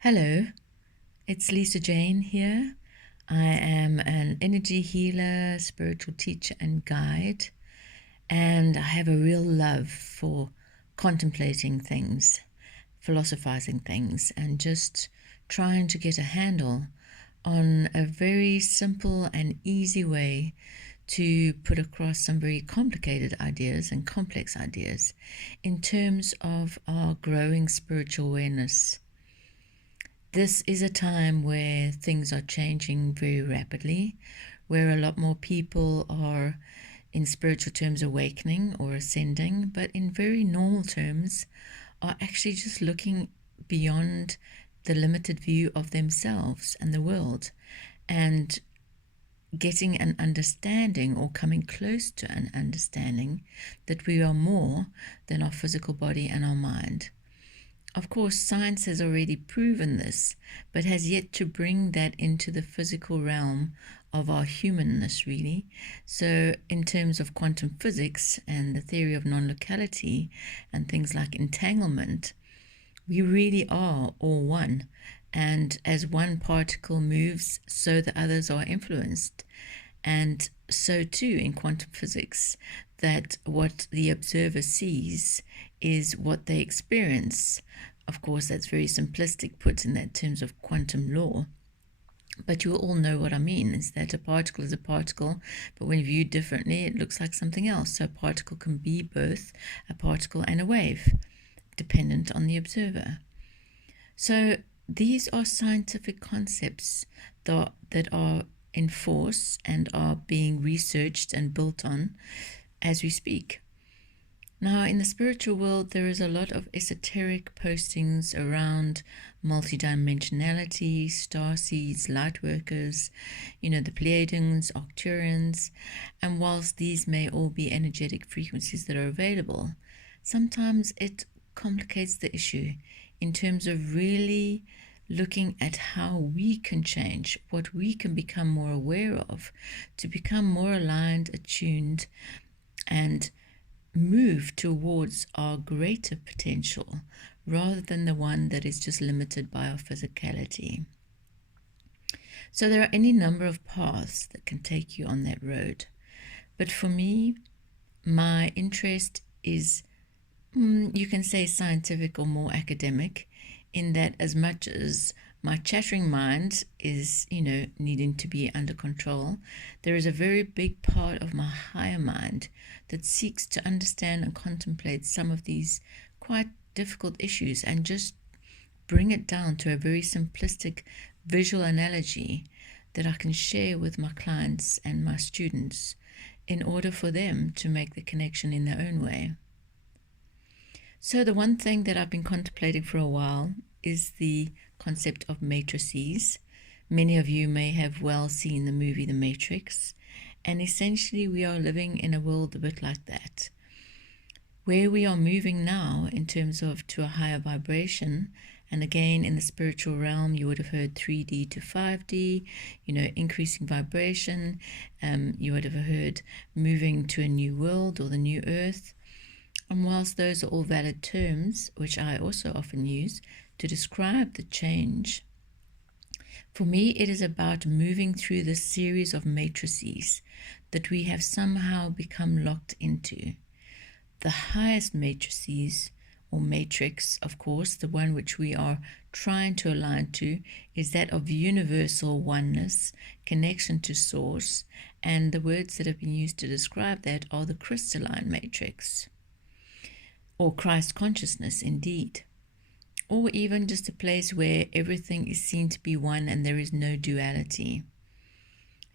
Hello, it's Lisa Jane here. I am an energy healer, spiritual teacher, and guide, and I have a real love for contemplating things, philosophizing things, and just trying to get a handle on a very simple and easy way to put across some very complicated ideas and complex ideas in terms of our growing spiritual awareness. This is a time where things are changing very rapidly, where a lot more people are, in spiritual terms, awakening or ascending, but in very normal terms, are actually just looking beyond the limited view of themselves and the world and getting an understanding or coming close to an understanding that we are more than our physical body and our mind. Of course, science has already proven this, but has yet to bring that into the physical realm of our humanness, really. So, in terms of quantum physics and the theory of non-locality and things like entanglement, we really are all one. And as one particle moves, so the others are influenced. And so too in quantum physics, that what the observer sees is what they experience. Of course, that's very simplistic put in that terms of quantum law. But you all know what I mean, is that a particle is a particle, but when viewed differently, it looks like something else. So a particle can be both a particle and a wave, dependent on the observer. So these are scientific concepts that are in force and are being researched and built on as we speak. Now, in the spiritual world, there is a lot of esoteric postings around multidimensionality, starseeds, light workers, the Pleiadians, Arcturians, and whilst these may all be energetic frequencies that are available, sometimes it complicates the issue in terms of really looking at how we can change, what we can become more aware of, to become more aligned, attuned, and move towards our greater potential rather than the one that is just limited by our physicality. So there are any number of paths that can take you on that road. But for me, my interest is, you can say, scientific or more academic, in that as much as my chattering mind is, needing to be under control, there is a very big part of my higher mind that seeks to understand and contemplate some of these quite difficult issues and just bring it down to a very simplistic visual analogy that I can share with my clients and my students in order for them to make the connection in their own way. So the one thing that I've been contemplating for a while is the concept of matrices. Many of you may have well seen the movie The Matrix, and essentially we are living in a world a bit like that, where we are moving now in terms of to a higher vibration. And again, in the spiritual realm, you would have heard 3D to 5D, increasing vibration. You would have heard moving to a new world or the new earth. And whilst those are all valid terms, which I also often use to describe the change, for me it is about moving through this series of matrices that we have somehow become locked into. The highest matrices, or matrix, of course, the one which we are trying to align to, is that of universal oneness, connection to source, and the words that have been used to describe that are the crystalline matrix, or Christ consciousness indeed, or even just a place where everything is seen to be one and there is no duality.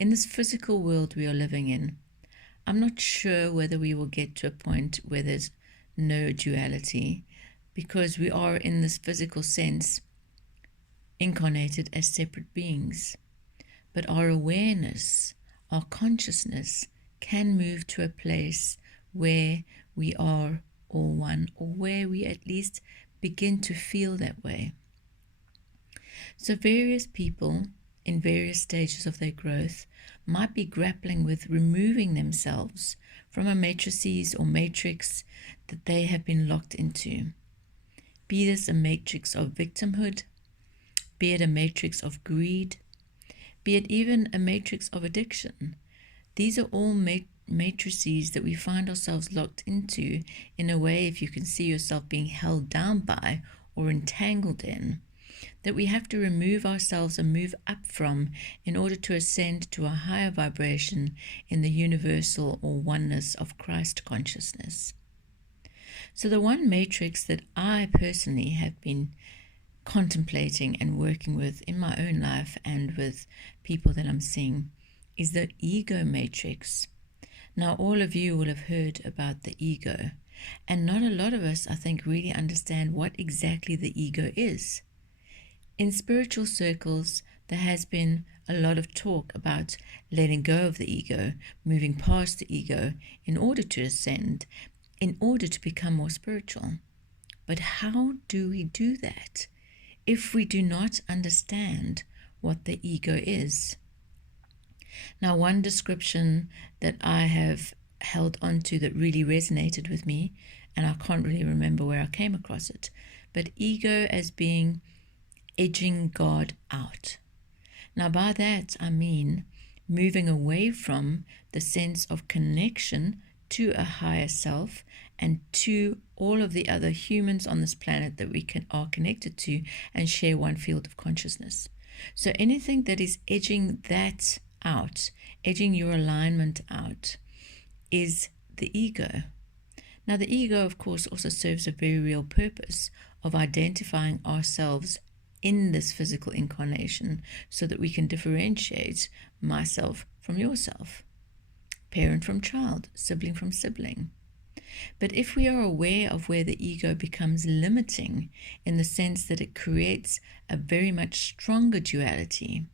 In this physical world we are living in, I'm not sure whether we will get to a point where there's no duality, because we are, in this physical sense, incarnated as separate beings. But our awareness, our consciousness, can move to a place where we are all one, or where we at least begin to feel that way. So various people in various stages of their growth might be grappling with removing themselves from a matrices or matrix that they have been locked into. Be this a matrix of victimhood, be it a matrix of greed, be it even a matrix of addiction. These are all matrices that we find ourselves locked into in a way, if you can see yourself being held down by or entangled in, that we have to remove ourselves and move up from in order to ascend to a higher vibration in the universal or oneness of Christ consciousness. So the one matrix that I personally have been contemplating and working with in my own life and with people that I'm seeing is the ego matrix. Now, all of you will have heard about the ego, and not a lot of us, I think, really understand what exactly the ego is. In spiritual circles, there has been a lot of talk about letting go of the ego, moving past the ego in order to ascend, in order to become more spiritual. But how do we do that if we do not understand what the ego is? Now, one description that I have held onto that really resonated with me, and I can't really remember where I came across it, but ego as being edging God out. Now, by that I mean moving away from the sense of connection to a higher self and to all of the other humans on this planet that we are connected to and share one field of consciousness. So anything that is edging that out, edging your alignment out, is the ego. Now, the ego, of course, also serves a very real purpose of identifying ourselves in this physical incarnation so that we can differentiate myself from yourself, parent from child, sibling from sibling. But if we are aware of where the ego becomes limiting in the sense that it creates a very much stronger duality,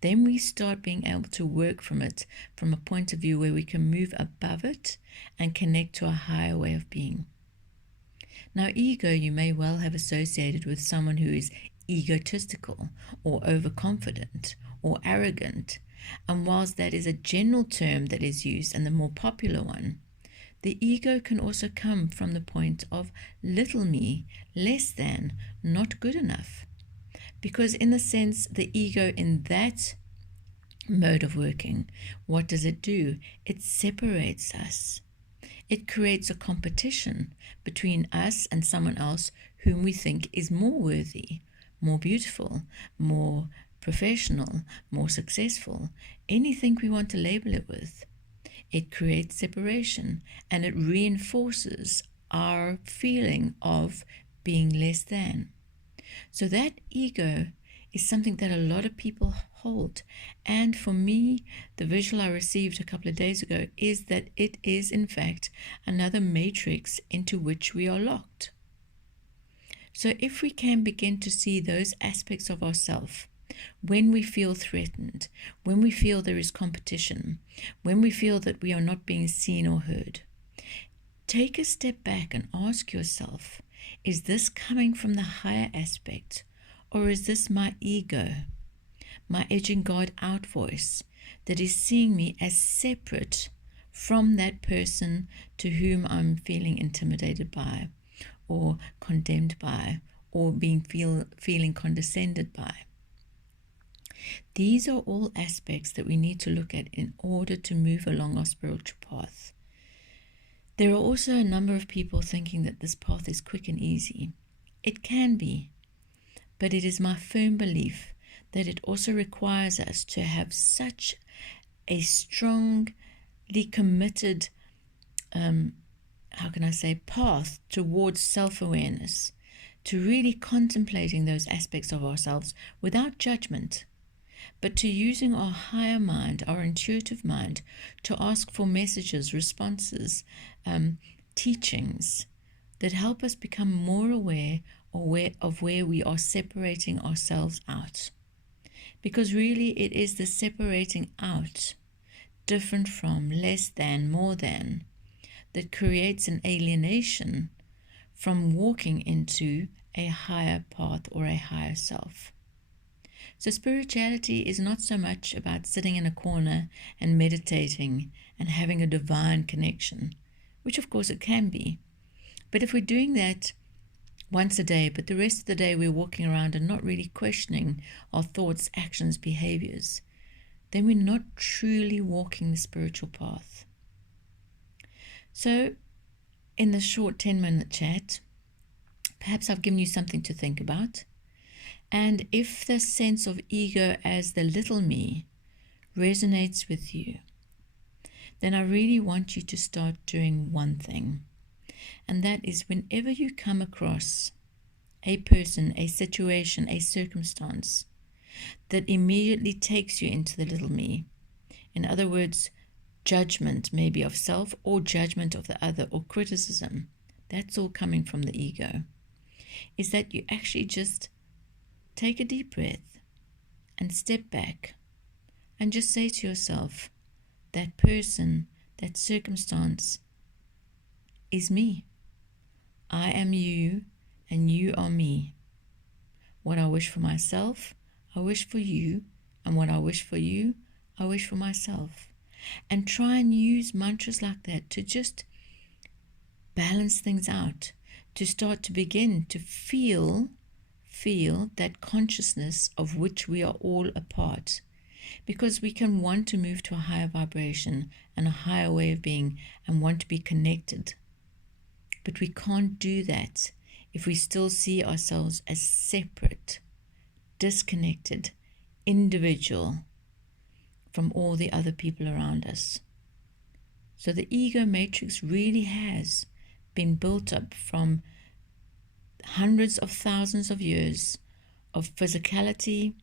then we start being able to work from it from a point of view where we can move above it and connect to a higher way of being. Now, ego you may well have associated with someone who is egotistical or overconfident or arrogant, and whilst that is a general term that is used and the more popular one, the ego can also come from the point of little me, less than, not good enough. Because in the sense, the ego in that mode of working, what does it do? It separates us. It creates a competition between us and someone else whom we think is more worthy, more beautiful, more professional, more successful, anything we want to label it with. It creates separation and it reinforces our feeling of being less than. So that ego is something that a lot of people hold. And for me, the visual I received a couple of days ago is that it is, in fact, another matrix into which we are locked. So if we can begin to see those aspects of ourselves, when we feel threatened, when we feel there is competition, when we feel that we are not being seen or heard, take a step back and ask yourself, is this coming from the higher aspect, or is this my ego, my edging God out voice that is seeing me as separate from that person to whom I'm feeling intimidated by, or condemned by, or feeling condescended by? These are all aspects that we need to look at in order to move along our spiritual path. There are also a number of people thinking that this path is quick and easy. It can be, but it is my firm belief that it also requires us to have such a strongly committed, path towards self-awareness, to really contemplating those aspects of ourselves without judgment, but to using our higher mind, our intuitive mind, to ask for messages, responses, teachings that help us become more aware of where we are separating ourselves out. Because really it is the separating out, different from, less than, more than, that creates an alienation from walking into a higher path or a higher self. So spirituality is not so much about sitting in a corner and meditating and having a divine connection, which of course it can be. But if we're doing that once a day, but the rest of the day we're walking around and not really questioning our thoughts, actions, behaviors, then we're not truly walking the spiritual path. So in the short 10-minute chat, perhaps I've given you something to think about. And if the sense of ego as the little me resonates with you, then I really want you to start doing one thing. And that is, whenever you come across a person, a situation, a circumstance that immediately takes you into the little me, in other words, judgment maybe of self or judgment of the other or criticism, that's all coming from the ego, is that you actually just take a deep breath and step back and just say to yourself, that person, that circumstance is me. I am you and you are me. What I wish for myself, I wish for you, and what I wish for you, I wish for myself. And try and use mantras like that to just balance things out, to start to begin to feel that consciousness of which we are all a part. Because we can want to move to a higher vibration and a higher way of being and want to be connected. But we can't do that if we still see ourselves as separate, disconnected, individual from all the other people around us. So the ego matrix really has been built up from hundreds of thousands of years of physicality,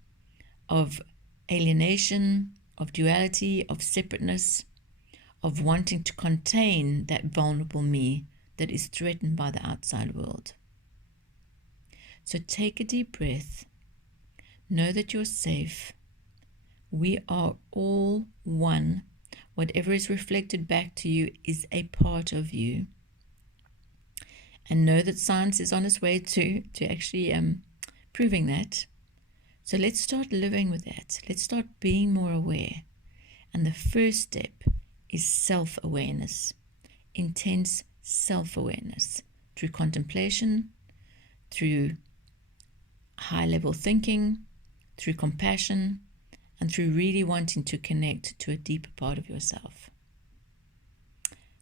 of alienation, of duality, of separateness, of wanting to contain that vulnerable me that is threatened by the outside world. So take a deep breath. Know that you're safe. We are all one. Whatever is reflected back to you is a part of you. And know that science is on its way to actually proving that. So let's start living with that. Let's start being more aware. And the first step is self-awareness, intense self-awareness through contemplation, through high-level thinking, through compassion, and through really wanting to connect to a deeper part of yourself.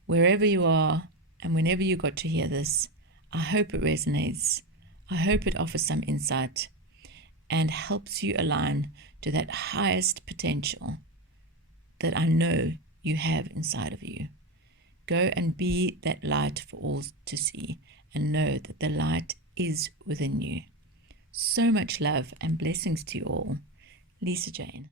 Wherever you are and whenever you got to hear this, I hope it resonates. I hope it offers some insight and helps you align to that highest potential that I know you have inside of you. Go and be that light for all to see and know that the light is within you. So much love and blessings to you all. Lisa Jane.